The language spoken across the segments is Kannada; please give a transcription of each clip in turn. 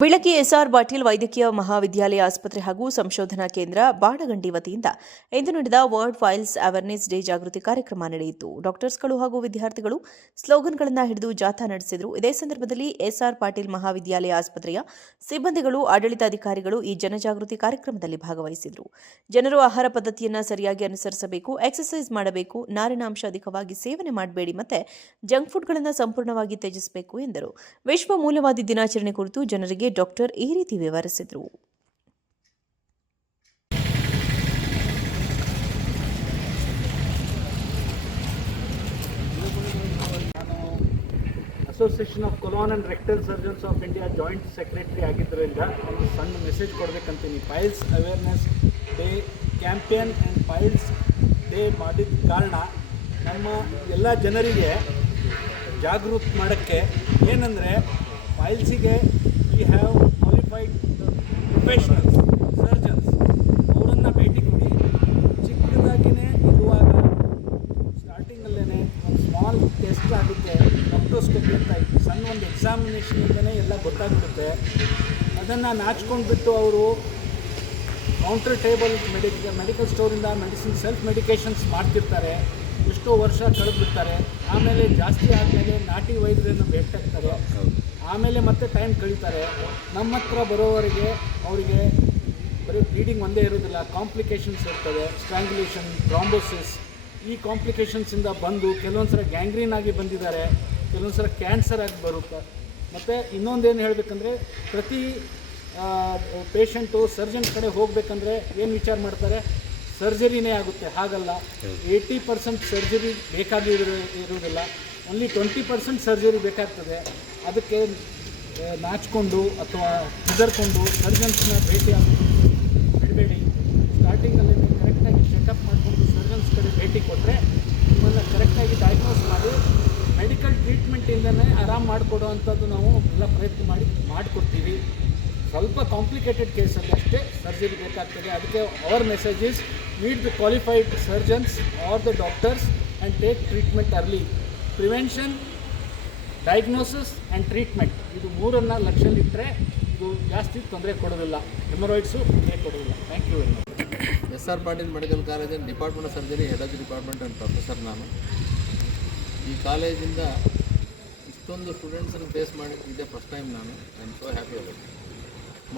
ಬೆಳಗ್ಗೆ ಎಸ್ಆರ್ ಪಾಟೀಲ್ ವೈದ್ಯಕೀಯ ಮಹಾವಿದ್ಯಾಲಯ ಆಸ್ಪತ್ರೆ ಹಾಗೂ ಸಂಶೋಧನಾ ಕೇಂದ್ರ ಬಾಡಗಂಡಿ ವತಿಯಿಂದ ಇಂದು ನಡೆದ ವರ್ಲ್ಡ್ ಫೈಲ್ಸ್ ಅವೇರ್ನೆಸ್ ಡೇ ಜಾಗೃತಿ ಕಾರ್ಯಕ್ರಮ ನಡೆಯಿತು. ಡಾಕ್ಟರ್ಸ್ಗಳು ಹಾಗೂ ವಿದ್ಯಾರ್ಥಿಗಳು ಸ್ಲೋಗನ್ಗಳನ್ನು ಹಿಡಿದು ಜಾಥಾ ನಡೆಸಿದರು. ಇದೇ ಸಂದರ್ಭದಲ್ಲಿ ಎಸ್ಆರ್ ಪಾಟೀಲ್ ಮಹಾವಿದ್ಯಾಲಯ ಆಸ್ಪತ್ರೆಯ ಸಿಬ್ಬಂದಿಗಳು, ಆಡಳಿತಾಧಿಕಾರಿಗಳು ಈ ಜನಜಾಗೃತಿ ಕಾರ್ಯಕ್ರಮದಲ್ಲಿ ಭಾಗವಹಿಸಿದರು. ಜನರು ಆಹಾರ ಪದ್ಧತಿಯನ್ನು ಸರಿಯಾಗಿ ಅನುಸರಿಸಬೇಕು, ಎಕ್ಸರ್ಸೈಸ್ ಮಾಡಬೇಕು, ನಾರಿನಾಂಶ ಅಧಿಕವಾಗಿ ಸೇವನೆ ಮಾಡಬೇಡಿ ಮತ್ತು ಜಂಕ್ ಫುಡ್ಗಳನ್ನು ಸಂಪೂರ್ಣವಾಗಿ ತ್ಯಜಿಸಬೇಕು ಎಂದರು. ವಿಶ್ವ ಮೂಲವಾದಿ ದಿನಾಚರಣೆ ಕುರಿತು ಜನರಿಗೆ ಡಾಕ್ಟರ್ ಈ ರೀತಿ ವಿವರಿಸಿದರು. Association of colon and rectal surgeons of India joint secretary ಆಗಿದ್ದರಿಂದ ಒಂದು ಸಣ್ಣ ಮೆಸೇಜ್ ಕೊಡಬೇಕಂತೀನಿ. Piles awareness day campaign and piles day ಮಾಡಿದ ಕಾರಣ ನಮ್ಮ ಎಲ್ಲ ಜನರಿಗೆ ಜಾಗೃತಿ ಮಾಡೋಕ್ಕೆ ಏನಂದರೆ, ಪೈಲ್ಸಿಗೆ we have qualified professionals surgeons, ಅವರನ್ನು ಭೇಟಿ ಕೊಡಿ. ಚಿಕ್ಕದಾಗಿಯೇ ಇರುವಾಗ ಸ್ಟಾರ್ಟಿಂಗಲ್ಲೇ ಒಂದು ಸ್ಮಾಲ್ ಟೆಸ್ಟ್ ಆಗುತ್ತೆ, ಲೆಪ್ಟೋಸ್ಕೋಪಿ ಅಂತ ಸಣ್ಣ ಒಂದು ಎಕ್ಸಾಮಿನೇಷನಿಂದನೇ ಎಲ್ಲ ಗೊತ್ತಾಗ್ಬಿಡುತ್ತೆ. ಅದನ್ನು ನಾಚ್ಕೊಂಡ್ಬಿಟ್ಟು ಅವರು ಕೌಂಟರ್ ಟೇಬಲ್ ಮೆಡಿಕಲ್ ಸ್ಟೋರಿಂದ ಮೆಡಿಸಿನ್ ಸೆಲ್ಫ್ ಮೆಡಿಕೇಷನ್ಸ್ ಮಾಡ್ತಿರ್ತಾರೆ, ಎಷ್ಟೋ ವರ್ಷ ಕಳೆದುಬಿಡ್ತಾರೆ. ಆಮೇಲೆ ಜಾಸ್ತಿ ಆದಮೇಲೆ ನಾಟಿ ವೈದ್ಯರನ್ನು ಭೇಟಿಯಾಗ್ತಾರೆ, ಆಮೇಲೆ ಮತ್ತೆ ಟೈಮ್ ಕಳೀತಾರೆ. ನಮ್ಮ ಹತ್ರ ಬರೋವರೆಗೆ ಅವರಿಗೆ ಬರೀ ಬ್ಲೀಡಿಂಗ್ ಒಂದೇ ಇರೋದಿಲ್ಲ, ಕಾಂಪ್ಲಿಕೇಶನ್ಸ್ ಇರ್ತದೆ, ಸ್ಟ್ರ್ಯಾಂಗ್ಯುಲೇಷನ್, ಥ್ರಾಂಬೋಸಿಸ್. ಈ ಕಾಂಪ್ಲಿಕೇಶನ್ಸಿಂದ ಬಂದು ಕೆಲವೊಂದು ಸಲ ಗ್ಯಾಂಗ್ರೀನ್ ಆಗಿ ಬಂದಿದ್ದಾರೆ, ಕೆಲವೊಂದು ಸಲ ಕ್ಯಾನ್ಸರ್ ಆಗಿ ಬರುತ್ತೆ. ಮತ್ತು ಇನ್ನೊಂದೇನು ಹೇಳಬೇಕಂದ್ರೆ, ಪ್ರತಿ ಪೇಷಂಟು ಸರ್ಜನ್ ಕಡೆ ಹೋಗಬೇಕಂದ್ರೆ ಏನು ವಿಚಾರ ಮಾಡ್ತಾರೆ, ಸರ್ಜರಿನೇ ಆಗುತ್ತೆ. ಹಾಗಲ್ಲ, 80% ಸರ್ಜರಿ ಬೇಕಾಗಿ ಇರೋದಿಲ್ಲ, ಓನ್ಲಿ 20% ಸರ್ಜರಿ ಬೇಕಾಗ್ತದೆ. ಅದಕ್ಕೆ ನಾಚಿಕೊಂಡು ಅಥವಾ ಹೆದರ್ಕೊಂಡು ಸರ್ಜನ್ಸ್ನ ಭೇಟಿ ಆಗೋದು ಬಿಡಬೇಡಿ. ಸ್ಟಾರ್ಟಿಂಗಲ್ಲಿ ಕರೆಕ್ಟಾಗಿ ಚೆಕಪ್ ಮಾಡಿಕೊಂಡು ಸರ್ಜನ್ಸ್ ಕಡೆ ಭೇಟಿ ಕೊಟ್ಟರೆ ನಿಮ್ಮನ್ನು ಕರೆಕ್ಟಾಗಿ ಡಯಾಗ್ನೋಸ್ ಮಾಡಿ ಮೆಡಿಕಲ್ ಟ್ರೀಟ್ಮೆಂಟಿಂದನೇ ಆರಾಮ ಮಾಡಿಕೊಡೋ ಅಂಥದ್ದು ನಾವು ಎಲ್ಲ ಪ್ರಯತ್ನ ಮಾಡಿಕೊಡ್ತೀವಿ. ಸ್ವಲ್ಪ ಕಾಂಪ್ಲಿಕೇಟೆಡ್ ಕೇಸಲ್ಲಿ ಅಷ್ಟೇ ಸರ್ಜರಿ ಬೇಕಾಗ್ತದೆ. ಅದಕ್ಕೆ our message is meet the qualified surgeons are the doctors and take treatment early. Prevention, diagnosis and treatment, ಇದು ಮೂರನ್ನು ಲಕ್ಷ್ಯದಲ್ಲಿಟ್ಟರೆ ಇದು ಜಾಸ್ತಿ ತೊಂದರೆ ಕೊಡೋದಿಲ್ಲ, ಹೆಮರಾಯ್ಡ್ಸು ತೊಂದರೆ ಕೊಡೋದಿಲ್ಲ. Thank you very much. S R. Patil medical ಕಾಲೇಜಿನ department of surgery head of the department and professor ನಾನು. ಈ ಕಾಲೇಜಿಂದ ಇಷ್ಟೊಂದು ಸ್ಟೂಡೆಂಟ್ಸನ್ನು ಫೇಸ್ ಮಾಡಿದ್ದೆ ಫಸ್ಟ್ ಟೈಮ್ ನಾನು. I am so happy about.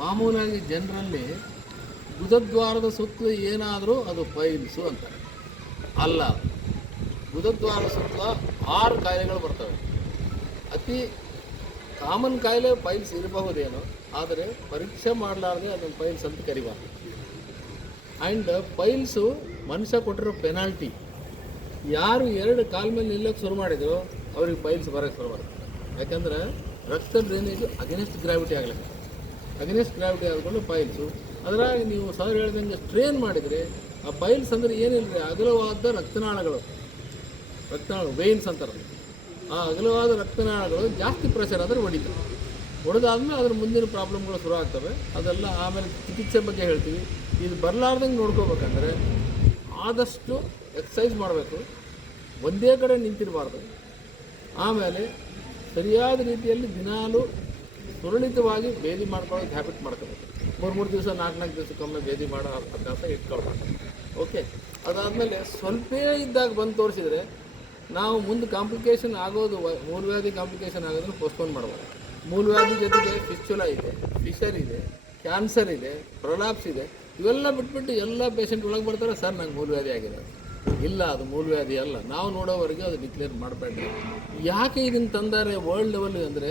ಮಾಮೂಲಾಗಿ ಜನರಲ್ಲಿ ಗುದದ್ವಾರದ ಸುತ್ತಲೂ ಏನಾದರೂ ಅದು ಪೈಲ್ಸು ಅಂತಾರೆ. ಅಲ್ಲ, ಗುದದ್ವಾರದ ಸುತ್ತಲ 6 ಕಾಯಿಲೆಗಳು ಬರ್ತವೆ. ಅತಿ ಕಾಮನ್ ಕಾಯಿಲೆ ಪೈಲ್ಸ್ ಇರಬಹುದೇನೋ, ಆದರೆ ಪರೀಕ್ಷೆ ಮಾಡಲಾರ್ದೆ ಅದನ್ನು ಪೈಲ್ಸ್ ಅಂತ ಕರಿಬಾರ್ದು. ಆ್ಯಂಡ್ ಪೈಲ್ಸು ಮನುಷ್ಯ ಕೊಟ್ಟಿರೋ ಪೆನಾಲ್ಟಿ. ಯಾರು 2 ಕಾಲ ಮೇಲೆ ನಿಲ್ಲಕ್ಕೆ ಶುರು ಮಾಡಿದ್ರು ಅವ್ರಿಗೆ ಪೈಲ್ಸ್ ಬರೋಕ್ಕೆ ಶುರು ಮಾಡ್ತಾರೆ. ಯಾಕಂದರೆ ರಕ್ತ ಡ್ರೈನೇಜು ಅಗೇನೆಸ್ಟ್ ಗ್ರಾವಿಟಿ ಆಗಲಿಲ್ಲ, ಅಗೇನೆಸ್ಟ್ ಗ್ರಾವಿಟಿ ಆದ್ಕೊಂಡು ಪೈಲ್ಸು. ಅದರಾಗಿ ನೀವು ಸರ್ ಹೇಳ್ದಂಗೆ ಸ್ಟ್ರೇನ್ ಮಾಡಿದರೆ ಆ ಪೈಲ್ಸ್ ಅಂದರೆ ಏನಿಲ್ಲ, ಅಗಲವಾದ ರಕ್ತನಾಳಗಳು ವೇನ್ಸ್ ಅಂತಾರೆ. ಆ ಅಗಲವಾದ ರಕ್ತನಾಳಗಳು ಜಾಸ್ತಿ ಪ್ರೆಷರ್ ಆದರೆ ಹೊಡಿತವೆ. ಹೊಡೆದಾದ್ಮೇಲೆ ಅದ್ರ ಮುಂದಿನ ಪ್ರಾಬ್ಲಮ್ಗಳು ಶುರು ಆಗ್ತವೆ. ಅದೆಲ್ಲ ಆಮೇಲೆ ಚಿಕಿತ್ಸೆ ಬಗ್ಗೆ ಹೇಳ್ತೀವಿ. ಇದು ಬರಲಾರ್ದಂಗೆ ನೋಡ್ಕೋಬೇಕಂದ್ರೆ ಆದಷ್ಟು ಎಕ್ಸಸೈಸ್ ಮಾಡಬೇಕು, ಒಂದೇ ಕಡೆ ನಿಂತಿರಬಾರ್ದು. ಆಮೇಲೆ ಸರಿಯಾದ ರೀತಿಯಲ್ಲಿ ದಿನಾಲೂ ಸುರಳಿತವಾಗಿ ಬೇದಿ ಮಾಡ್ಕೊಳ್ಳೋದು ಹ್ಯಾಬಿಟ್ ಮಾಡ್ಕೋಬೇಕು. 3 ದಿವಸ 4 ದಿವಸಕ್ಕೊಮ್ಮೆ ಬೇದಿ ಮಾಡೋ ಅಭ್ಯಾಸ ಇಟ್ಕೊಳ್ಬೇಕು. ಓಕೆ, ಅದಾದಮೇಲೆ ಸ್ವಲ್ಪ ಇದ್ದಾಗ ಬಂದು ತೋರಿಸಿದರೆ ನಾವು ಮುಂದೆ ಕಾಂಪ್ಲಿಕೇಶನ್ ಆಗೋದು, ಮೂಲವ್ಯಾಧಿ ಕಾಂಪ್ಲಿಕೇಶನ್ ಆಗೋದನ್ನು ಪೋಸ್ಟ್ಪೋನ್ ಮಾಡ್ಬೋದು. ಮೂಲವ್ಯಾಧಿ ಜೊತೆಗೆ ಫಿಸ್ಚುಲಾ ಇದೆ, ಫಿಶರ್ ಇದೆ, ಕ್ಯಾನ್ಸರ್ ಇದೆ, ಪ್ರೊಲಾಪ್ಸ್ ಇದೆ. ಇವೆಲ್ಲ ಬಿಟ್ಬಿಟ್ಟು ಎಲ್ಲ ಪೇಷಂಟ್ ಒಳಗೆ ಬರ್ತಾರೆ, ಸರ್ ನಂಗೆ ಮೂಲವ್ಯಾಧಿ ಆಗಿದೆ. ಇಲ್ಲ, ಅದು ಮೂಲವ್ಯಾಧಿ ಅಲ್ಲ. ನಾವು ನೋಡೋವರೆಗೆ ಅದು ಡಿಕ್ಲೇರ್ ಮಾಡಬೇಡ್ರಿ. ಯಾಕೆ ಇದನ್ನು ತಂದಾರೆ ವರ್ಲ್ಡ್ ಲೆವೆಲ್ ಅಂದರೆ,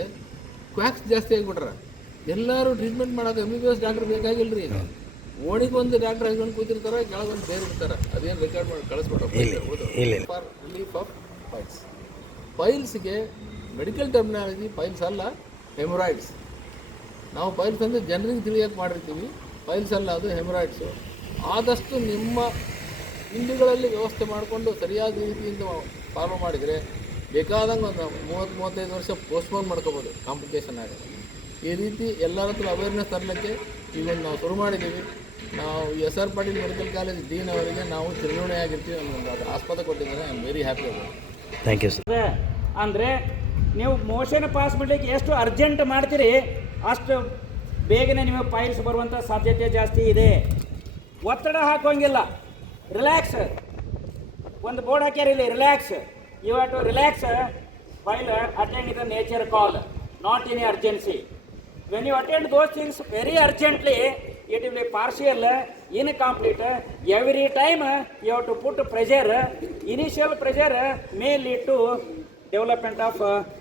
ಕ್ವ್ಯಾಕ್ಸ್ ಜಾಸ್ತಿ ಆಗಿಬಿಟ್ರೆ ಎಲ್ಲರೂ ಟ್ರೀಟ್ಮೆಂಟ್ ಮಾಡೋಕೆ MBBS ಡಾಕ್ಟ್ರ್ ಬೇಕಾಗಿಲ್ಲ ರೀ. ಓಣಿಗೊಂದು ಡಾಕ್ಟ್ರ್ ಹಾಕೊಂಡು ಕೂತಿರ್ತಾರೆ, ಕೆಳಗೊಂದು ಬೇರೆ ಇರ್ತಾರೆ. ಅದೇನು ರೆಕಾರ್ಡ್ ಮಾಡಿ ಕಳಿಸ್ಬಿಟ್ರೆ ಫಾರ್ ರಿಲೀಫ್ ಆಫ್ ಪೈಲ್ಸ್. ಪೈಲ್ಸ್ಗೆ ಮೆಡಿಕಲ್ ಟರ್ಮಿನಾಲಜಿ ಪೈಲ್ಸ್ ಅಲ್ಲ, ಹೆಮರಾಯ್ಡ್ಸ್. ನಾವು ಪೈಲ್ಸ್ ಅಂದರೆ ಜನರಿಗೆ ತಿಳಿಯೋಕೆ ಮಾಡಿರ್ತೀವಿ, ಪೈಲ್ಸ್ ಅಲ್ಲ, ಅದು ಹೆಮರಾಯ್ಡ್ಸು. ಆದಷ್ಟು ನಿಮ್ಮ ಇಂಡಿಗಳಲ್ಲಿ ವ್ಯವಸ್ಥೆ ಮಾಡಿಕೊಂಡು ಸರಿಯಾದ ರೀತಿಯಿಂದ ಫಾಲೋ ಮಾಡಿದರೆ ಬೇಕಾದಂಗೆ ಒಂದು 30-35 ವರ್ಷ ಪೋಸ್ಟ್ಪೋನ್ ಮಾಡ್ಕೋಬೋದು ಕಾಂಪ್ಲಿಕೇಶನ್ ಆಗೋದು. ಈ ರೀತಿ ಎಲ್ಲರ ಹತ್ರ ಅವೇರ್ನೆಸ್ ತರಲಿಕ್ಕೆ ಈಗೊಂದು ನಾವು ಶುರು ಮಾಡಿದ್ದೀವಿ. ನಾವು S R. Patil medical college dean ಅವರಿಗೆ ನಾವು ಚಿರಋಣಿಯಾಗಿರ್ತೀವಿ. ನಮ್ಮೊಂದು ಆಸ್ಪತ್ರೆ ಕೊಟ್ಟಿದ್ದಾರೆ. I am very happy about. Thank you sir. ಅಂದರೆ ನೀವು ಮೋಷನ್ ಪಾಸ್ ಮಾಡಲಿಕ್ಕೆ ಎಷ್ಟು ಅರ್ಜೆಂಟ್ ಮಾಡ್ತೀರಿ ಅಷ್ಟು ಬೇಗನೆ ನಿಮಗೆ ಪೈಲ್ಸ್ ಬರುವಂಥ ಸಾಧ್ಯತೆ ಜಾಸ್ತಿ ಇದೆ. ಒತ್ತಡ ಹಾಕೋಂಗಿಲ್ಲ, ರಿಲ್ಯಾಕ್ಸ್. ಒಂದು ಬೋರ್ಡ್ ಹಾಕ್ಯಾರ ಇಲ್ಲಿ, relax. You have to relax while attending the nature call, not in urgency. When you attend those things very urgently, it will be partial, incomplete. Every time you have to put pressure. Initial pressure may lead to development of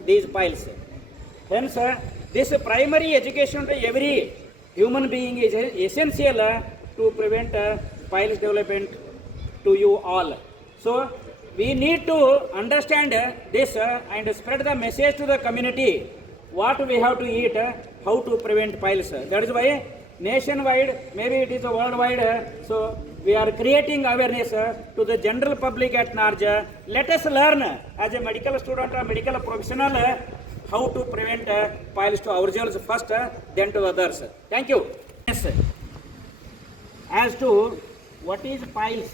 these piles. Hence, this primary education to every human being is essential to prevent piles development to you all. So, we need to understand this and spread the message to the community what we have to eat, how to prevent piles. That is why nationwide, maybe it is a worldwide, so we are creating awareness to the general public at large. Let us learn as a medical student or medical professional how to prevent piles to ourselves first, then to others. Thank you. Yes. As to what is piles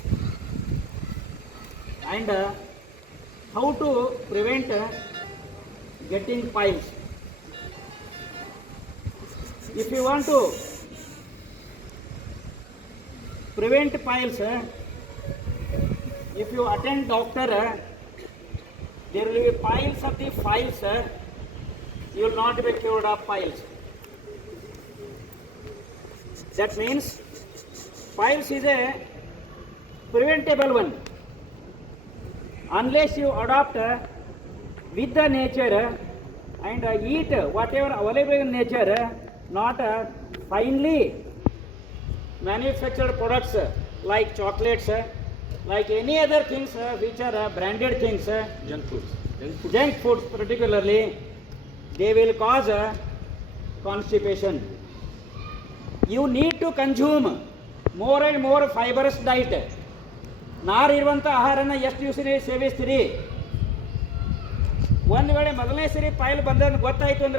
and how to prevent getting piles. If you want to prevent piles, if you attend doctor, there will be piles of the files, you will not be cured of piles. That means piles is a preventable one. Unless you adopt with the nature and eat whatever available in nature, not finely manufactured products like chocolates, like any other things which are branded things, junk foods particularly, they will cause constipation. You need to consume more and more fibrous diet. ನಾರಿರುವಂಥ ಆಹಾರನ ಎಷ್ಟು ದಿವಸ ಸೇವಿಸ್ತೀರಿ? ಒಂದು ವೇಳೆ ಮೊದಲನೇ ಸರಿ ಪಾಯಿಲ್ ಬಂದ ಗೊತ್ತಾಯಿತು ಅಂದರೆ